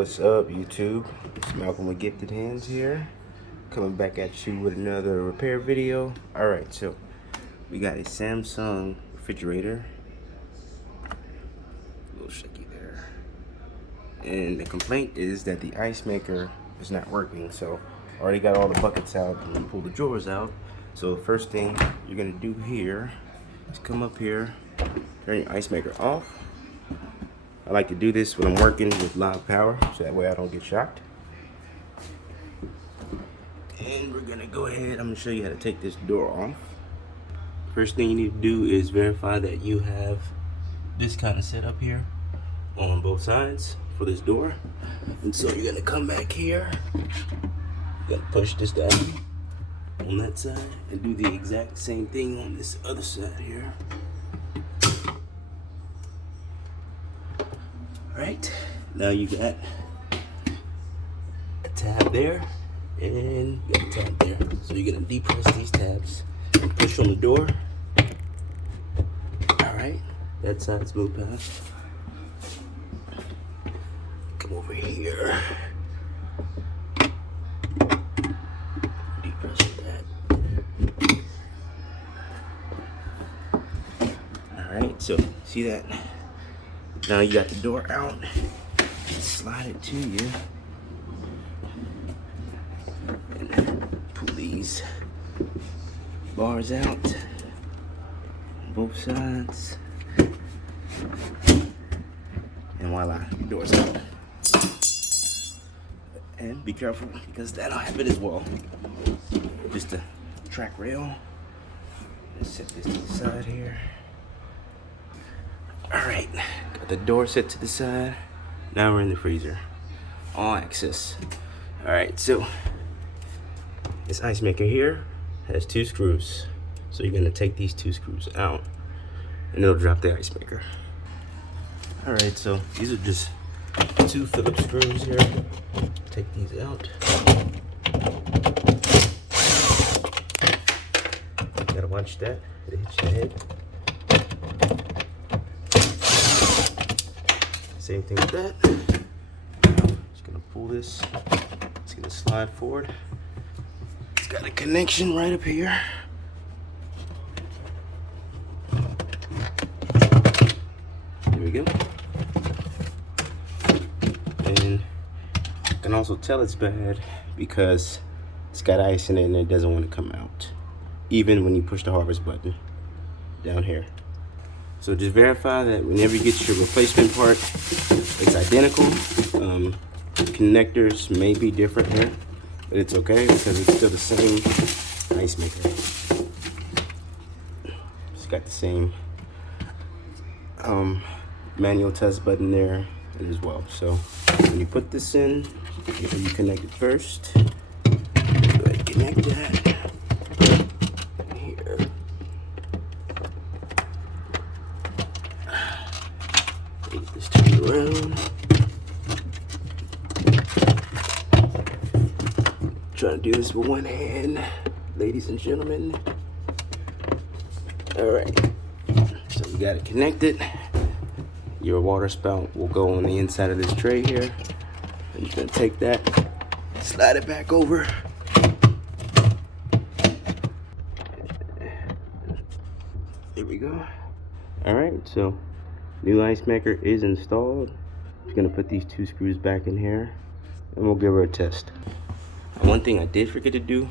What's up, YouTube? It's Malcolm with Gifted Hands here, coming back at you with another repair video. Alright, so we got a Samsung refrigerator. A little shaky there. And the complaint is that the Icemaker is not working. So I already got all the buckets out and pull the drawers out. So the first thing you're gonna do here is come up here, turn your Icemaker off. I like to do this when I'm working with live power, so that way I don't get shocked. And we're gonna go ahead, I'm gonna show you how to take this door off. First thing you need to do is verify that you have this kind of setup here on both sides for this door. And so you're gonna come back here, you're gonna push this down on that side and do the exact same thing on this other side here. Right, now you got a tab there and you got a tab there. So you're gonna depress these tabs and push on the door. Alright, that side's moved past. Come over here. Depress that. Alright, so see that? Now you got the door out, just slide it to you, and pull these bars out on both sides, and voila, the door's out. And be careful, because that'll happen as well. Just a track rail. Let's set this to the side here. Alright, got the door set to the side. Now we're in the freezer. All access. Alright, so this Icemaker here has 2 screws. So you're gonna take these 2 screws out and it'll drop the Icemaker. Alright, so these are just 2 Phillips screws here. Take these out. Gotta watch that, it hits your head. Same thing with that. Just gonna pull this. It's gonna slide forward. It's got a connection right up here. There we go. And you can also tell it's bad because it's got ice in it and it doesn't want to come out, even when you push the harvest button down here. So just verify that whenever you get your replacement part, it's identical. Connectors may be different here, but it's okay because it's still the same Icemaker. It's got the same manual test button there as well. So when you put this in, make sure you connect it first. Go ahead and connect that. This turned around. Trying to do this with one hand, ladies and gentlemen. Alright, so you got it connected. Your water spout will go on the inside of this tray here. And you're gonna take that, slide it back over. There we go. Alright, so new Icemaker is installed. Just gonna put these 2 screws back in here and we'll give her a test. One thing I did forget to do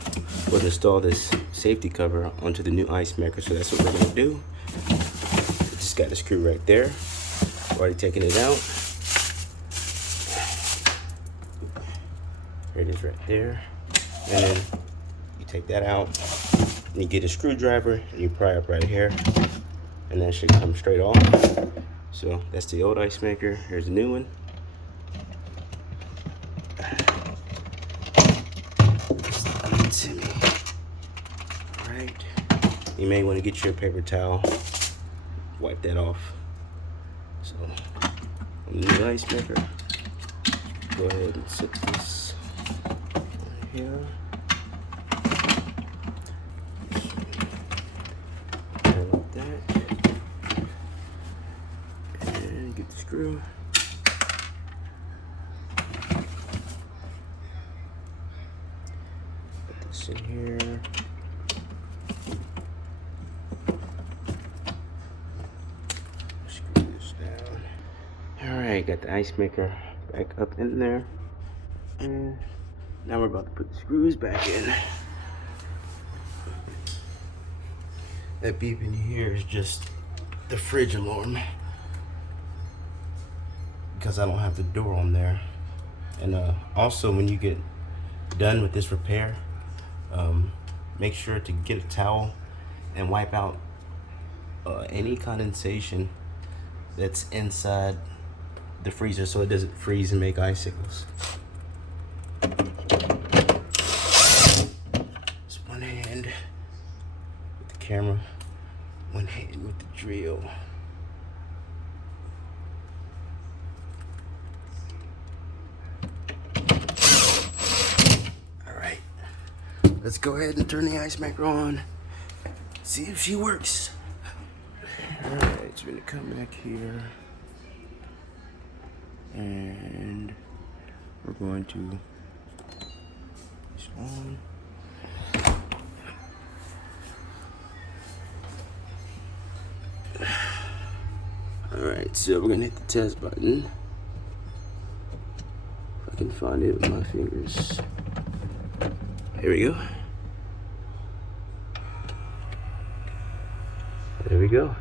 was install this safety cover onto the new Icemaker, so that's what we're gonna do. Just got a screw right there. Already taking it out. There it is right there. And then you take that out and you get a screwdriver and you pry up right here and that should come straight off. So that's the old Icemaker. Here's the new one. To me. Alright. You may want to get your paper towel, wipe that off. So on the new Icemaker, go ahead and set this right here. Like that. And get the screw. this in here. Screw this down. Alright, got the Icemaker back up in there. And now we're about to put the screws back in. That beep in here is just the fridge alarm, because I don't have the door on there. And also, when you get done with this repair, make sure to get a towel and wipe out any condensation that's inside the freezer so it doesn't freeze and make icicles. It's one hand with the camera, one hand with the drill. Alright, let's go ahead and turn the Icemaker on, see if she works. Alright, so we're gonna come back here and we're going to put this on. Alright, so we're gonna hit the test button. If I can find it with my fingers. There we go. There we go.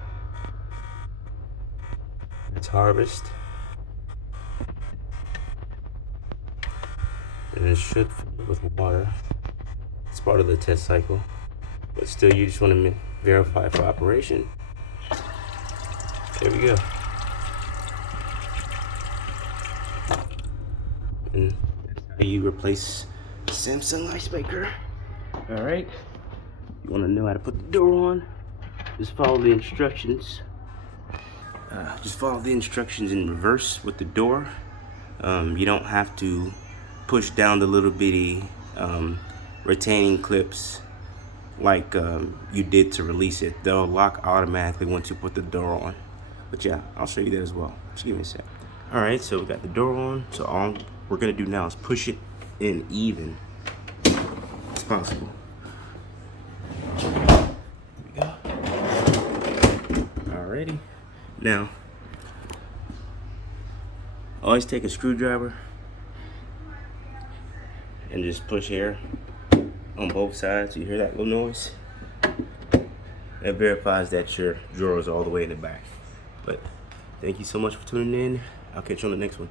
It's harvest. And it should fill with water. It's part of the test cycle. But still, you just want to verify for operation. There we go. And that's how you replace Samsung Icemaker. Alright. You want to know how to put the door on? Just follow the instructions. Just follow the instructions in reverse with the door. You don't have to push down the little bitty retaining clips like you did to release it. They'll lock automatically once you put the door on. But yeah, I'll show you that as well. Just give me a sec. Alright, so we got the door on. So all we're gonna do now is push it in even as possible. There we go. Alrighty. Now, always take a screwdriver and just push air on both sides. You hear that little noise? That verifies that your drawer is all the way in the back. But thank you so much for tuning in. I'll catch you on the next one.